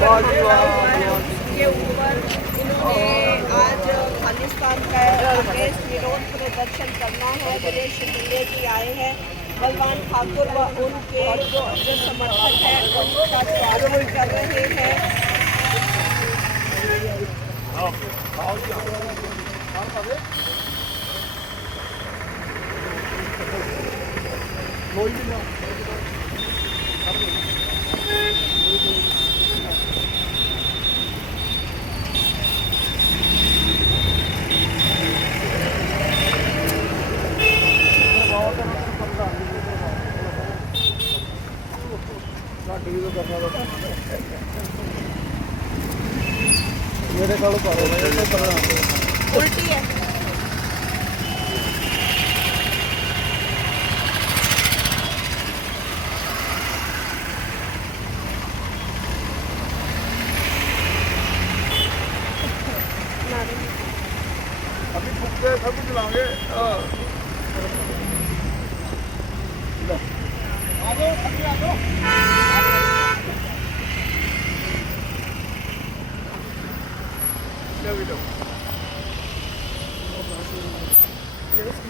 के ऊपर इन्होंने आज खालिस्तान का अगेंस्ट विरोध प्रदर्शन करना है। दिनेश शिंदे जी आए हैं, बलवान ठाकुर व उनके जो समर्थक हैं उनका स्वागत कर रहे हैं। मेरे को उल्टी है। अभी फूकते सब कुछ लाएंगे।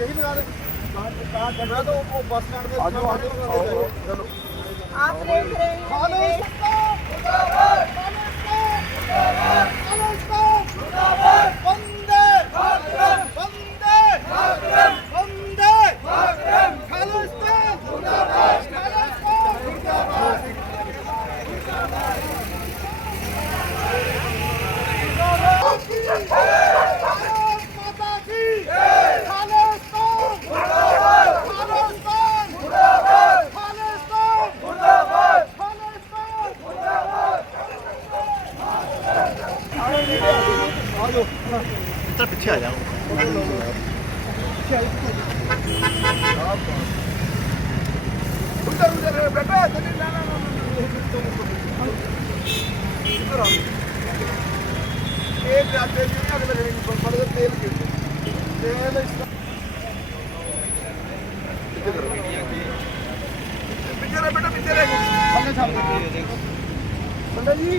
यही बता रहे कहाँ चल रहा तो वो बस स्टैंड पे चलो आप देख रहे हैं पीछे आ जाओ। पंडित जी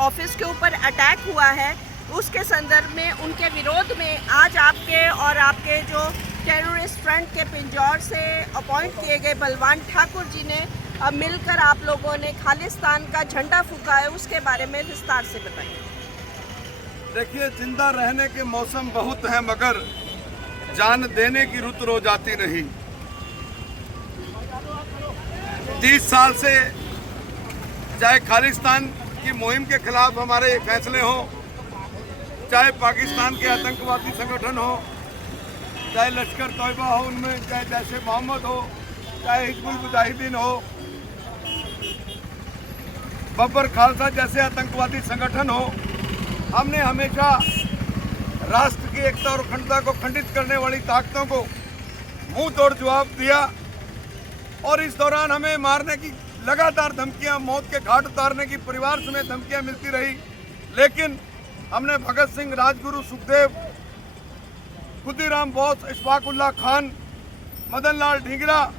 ऑफिस के ऊपर अटैक हुआ है, उसके संदर्भ में उनके विरोध में आज आपके और आपके जो टेररिस्ट फ्रंट के पिंजौर से अपॉइंट किए गए बलवान ठाकुर जी ने अब मिलकर आप लोगों ने खालिस्तान का झंडा फूंका है, उसके बारे में विस्तार से बताइए। देखिए, जिंदा रहने के मौसम बहुत हैं मगर जान देने की रुत रोज आती नहीं। 30 साल से चाहे खालिस्तान की मुहिम के खिलाफ हमारे फैसले हों, चाहे पाकिस्तान के आतंकवादी संगठन हो, चाहे लश्कर तोयबा हो उनमें, चाहे जैसे मोहम्मद हो, चाहे हिजबुल मुजाहिदीन हो, बब्बर खालसा जैसे आतंकवादी संगठन हो, हमने हमेशा राष्ट्र की एकता और अखंडता को खंडित करने वाली ताकतों को मुंह तोड़ जवाब दिया। और इस दौरान हमें मारने की लगातार धमकियां, मौत के घाट उतारने की परिवार समेत धमकियां मिलती रही, लेकिन हमने भगत सिंह, राजगुरु, सुखदेव, खुदीराम बोस, इशफाक उल्लाह खान, मदन लाल ढींगरा,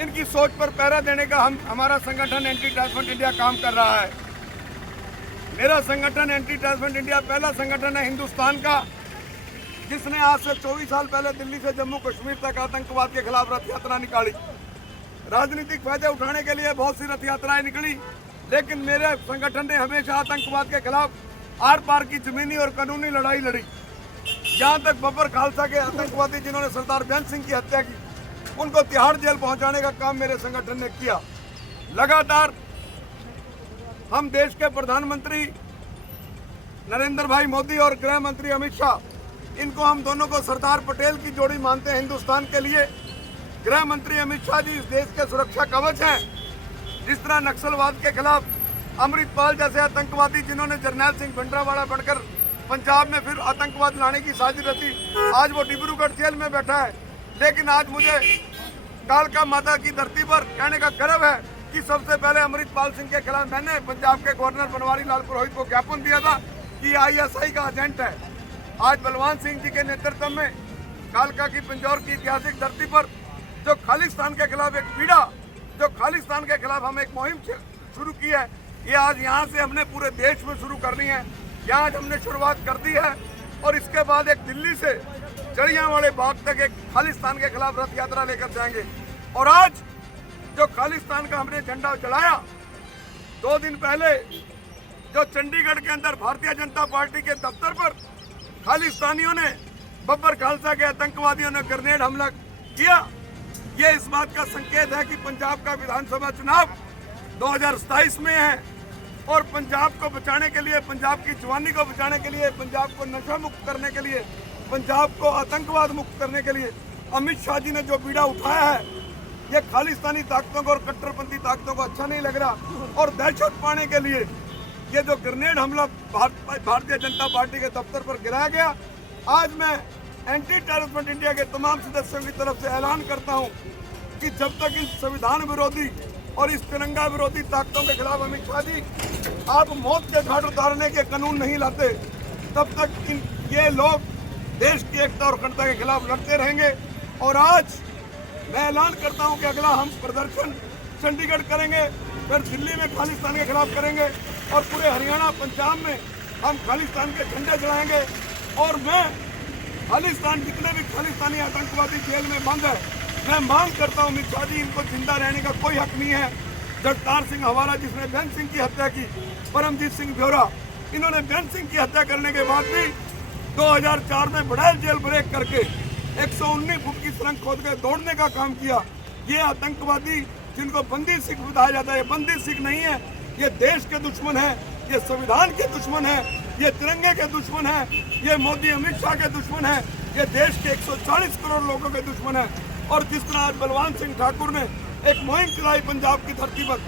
इनकी सोच पर पहरा देने का हमारा संगठन एंटी ट्रांसफर इंडिया काम कर रहा है। मेरा संगठन एंटी टेररिज्म इंडिया पहला संगठन है हिंदुस्तान का जिसने आज से 24 साल पहले दिल्ली से जम्मू कश्मीर तक आतंकवाद के खिलाफ रथ यात्रा निकाली। राजनीतिक फायदे उठाने के लिए बहुत सी रथ यात्राएं निकली, लेकिन मेरे संगठन ने हमेशा आतंकवाद के खिलाफ आर पार की जमीनी और कानूनी लड़ाई लड़ी। यहाँ तक बब्बर खालसा के आतंकवादी जिन्होंने सरदार बेअंत सिंह की हत्या की, उनको तिहाड़ जेल पहुंचाने का काम मेरे संगठन ने किया। लगातार हम देश के प्रधानमंत्री नरेंद्र भाई मोदी और गृह मंत्री अमित शाह, इनको हम दोनों को सरदार पटेल की जोड़ी मानते हैं हिंदुस्तान के लिए। गृह मंत्री अमित शाह जी इस देश के सुरक्षा कवच हैं। जिस तरह नक्सलवाद के खिलाफ अमृतपाल जैसे आतंकवादी जिन्होंने जरनैल सिंह भिंडरावाला बनकर पंजाब में फिर आतंकवाद लाने की साजिश रची, आज वो डिब्रूगढ़ जेल में बैठा है। लेकिन आज मुझे कालका माता की धरती पर कहने का गर्व है कि सबसे पहले अमृतपाल सिंह के खिलाफ मैंने पंजाब के गवर्नर बनवारी लाल पुरोहित को ज्ञापन दिया था कि आईएसआई का एजेंट है। आज बलवान सिंह जी के नेतृत्व में कालका की पिंजौर की ऐतिहासिक धरती पर जो खालिस्तान के खिलाफ एक पीड़ा, जो खालिस्तान के खिलाफ हम एक मुहिम शुरू की है, ये आज यहाँ से हमने पूरे देश में शुरू करनी है। यहाँ आज हमने शुरुआत कर दी है और इसके बाद एक दिल्ली से जलियांवाले बाग तक एक खालिस्तान के खिलाफ रथ यात्रा लेकर जाएंगे। और आज जो खालिस्तान का हमने झंडा जलाया 2 दिन पहले, जो चंडीगढ़ के अंदर भारतीय जनता पार्टी के दफ्तर पर खालिस्तानियों ने, बब्बर खालसा के आतंकवादियों ने ग्रेनेड हमला किया, ये इस बात का संकेत है कि पंजाब का विधानसभा चुनाव 2027 में है और पंजाब को बचाने के लिए, पंजाब की जवानी को बचाने के लिए, पंजाब को नशा मुक्त करने के लिए, पंजाब को आतंकवाद मुक्त करने के लिए अमित शाह जी ने जो बीड़ा उठाया है, ये खालिस्तानी ताकतों को और कट्टरपंथी ताकतों को अच्छा नहीं लग रहा। और दहशत पाने के लिए ये जो ग्रेनेड हमला भारतीय जनता पार्टी के दफ्तर पर गिराया गया, आज मैं एंटी टेररिज्म इंडिया के तमाम सदस्यों की तरफ से ऐलान करता हूं कि जब तक इस संविधान विरोधी और इस तिरंगा विरोधी ताकतों के खिलाफ अमित शाह जी आप मौत के घाट उतारने के कानून नहीं लाते, तब तक ये लोग देश की एकता और अखंडता के खिलाफ लड़ते रहेंगे। और आज मैं ऐलान करता हूं कि अगला हम प्रदर्शन चंडीगढ़ करेंगे, फिर दिल्ली में खालिस्तान के खिलाफ करेंगे और पूरे हरियाणा पंजाब में हम खालिस्तान के झंडे जलाएंगे। और मैं खालिस्तान, जितने भी खालिस्तानी आतंकवादी जेल में बंद है, मैं मांग करता हूं अमित शाह जी, इनको जिंदा रहने का कोई हक नहीं है। जगतार सिंह हवाला जिसने बेअंत सिंह की हत्या की, परमजीत सिंह ब्योरा, इन्होंने बेअंत सिंह की हत्या करने के बाद भी 2004 में बड़ैल जेल ब्रेक करके 119 फुट की सुरंग खोद के दौड़ने का काम किया। ये आतंकवादी जिनको बंदी सिख बताया जाता है, ये बंदी सिख नहीं है, ये देश के दुश्मन है, ये संविधान के दुश्मन है, ये तिरंगे के दुश्मन है, ये मोदी अमित शाह के दुश्मन है, ये देश के 140 करोड़ लोगों के दुश्मन है। और जिस तरह आज बलवान सिंह ठाकुर ने एक मुहिम चलाई पंजाब की धरती पर,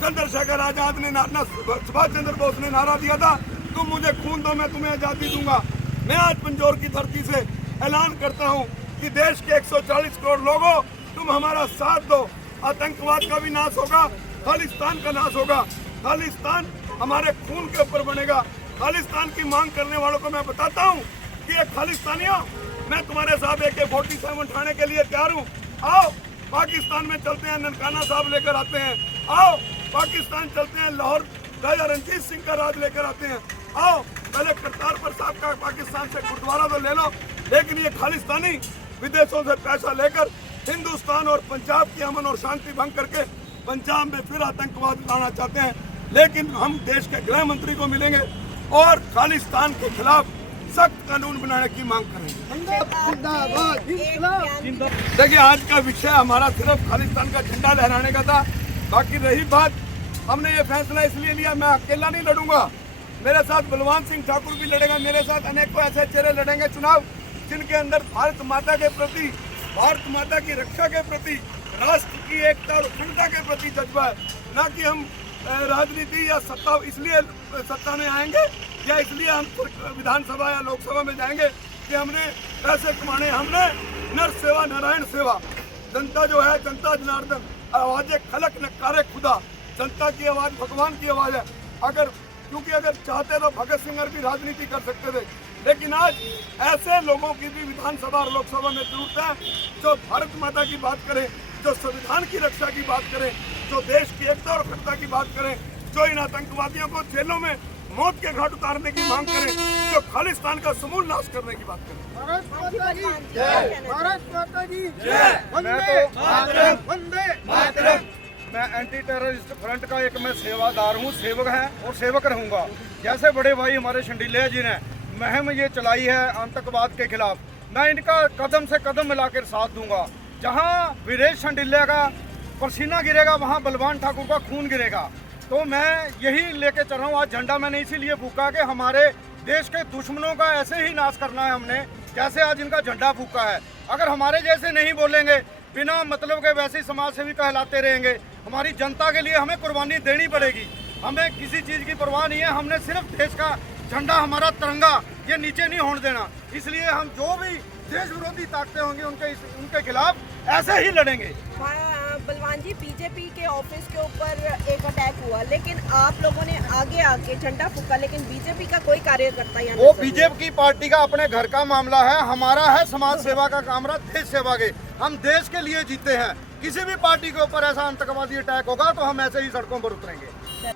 चंद्रशेखर आजाद ने, सुभाष चंद्र बोस ने नारा दिया था, तुम मुझे खून दो मैं तुम्हें आजादी दूंगा। मैं आज पिंजौर की धरती से ऐलान करता हूं कि देश के 140 करोड़ लोगों, तुम हमारा साथ दो। आतंकवाद का भी नाश होगा, खालिस्तान का नाश होगा, खालिस्तान हमारे खून के ऊपर बनेगा। खालिस्तान की मांग करने वालों को मैं बताता हूं कि ये खालिस्तानियों, मैं तुम्हारे साथ AK-47 उठाने के लिए तैयार हूं। आओ पाकिस्तान में चलते हैं, ननकाना साहब लेकर आते हैं। आओ पाकिस्तान चलते हैं, लाहौर राजा रणजीत सिंह का राज लेकर आते हैं। आओ पहले करतारपुर साहब का पाकिस्तान से गुरुद्वारा तो ले लो, लेकिन ये खालिस्तानी विदेशों से पैसा लेकर हिंदुस्तान और पंजाब की अमन और शांति भंग करके पंजाब में फिर आतंकवाद लाना चाहते हैं। लेकिन हम देश के गृह मंत्री को मिलेंगे और खालिस्तान के खिलाफ सख्त कानून बनाने की मांग करेंगे। देखिए, आज का विषय हमारा सिर्फ खालिस्तान का झंडा लहराने का था। बाकी रही बात, हमने ये फैसला इसलिए लिया, मैं अकेला नहीं लड़ूंगा, मेरे साथ बलवान सिंह ठाकुर भी लड़ेगा, मेरे साथ अनेकों ऐसे चेहरे लड़ेंगे चुनाव जिनके अंदर भारत माता के प्रति, भारत माता की रक्षा के प्रति, राष्ट्र की एकता और अखंडता के प्रति जज्बा है। ना कि हम राजनीति या सत्ता, इसलिए सत्ता में आएंगे या इसलिए हम विधानसभा या लोकसभा में जाएंगे कि हमने पैसे कमाने। हमने नर सेवा नारायण सेवा, जनता जो है, जनता जनार्दन, आवाज़ खलक नकारे खुदा, जनता की आवाज़ भगवान की आवाज़ है। क्योंकि अगर चाहते तो भगत सिंह भी राजनीति कर सकते थे, लेकिन आज ऐसे लोगों की भी विधानसभा और लोकसभा में जरूरत है जो भारत माता की बात करें, जो संविधान की रक्षा की बात करें, जो देश की एकता और अखंडता की बात करें, जो इन आतंकवादियों को जेलों में मौत के घाट उतारने की मांग करें, जो खालिस्तान का समूल नाश करने की बात करें। भारत माता की जय, भारत माता की जय। वंदे मातरम, वंदे मातरम। मैं एंटी टेररिस्ट फ्रंट का एक मैं सेवादार हूँ, सेवक है और सेवक रहूँगा। जैसे बड़े भाई हमारे शंडिल्या जी ने मुहिम ये चलाई है आतंकवाद के खिलाफ, मैं इनका कदम से कदम मिलाकर साथ दूंगा। जहाँ वीरेश शंडिल्या का पसीना गिरेगा वहाँ बलवान ठाकुर का खून गिरेगा। तो मैं यही लेके चल रहा हूँ। आज झंडा मैंने इसीलिए फूका कि हमारे देश के दुश्मनों का ऐसे ही नाश करना है हमने, जैसे आज इनका झंडा फूका है। अगर हमारे जैसे नहीं बोलेंगे, बिना मतलब के वैसे ही समाज सेवी कहलाते रहेंगे, हमारी जनता के लिए हमें कुर्बानी देनी पड़ेगी। हमें किसी चीज़ की परवाह नहीं है, हमने सिर्फ देश का झंडा, हमारा तिरंगा ये नीचे नहीं होने देना। इसलिए हम जो भी देश विरोधी ताकतें होंगी उनके खिलाफ ऐसे ही लड़ेंगे। बलवान जी, बीजेपी के ऑफिस के ऊपर एक अटैक हुआ, लेकिन आप लोगों ने आगे आके झंडा फूका, लेकिन बीजेपी का कोई कार्यकर्ता यहाँ वो बीजेपी पार्टी का अपने घर का मामला है, हमारा है समाज सेवा का काम, देश सेवा के। हम देश के लिए जीते हैं। किसी भी पार्टी के ऊपर ऐसा आतंकवादी अटैक होगा तो हम ऐसे ही सड़कों पर उतरेंगे।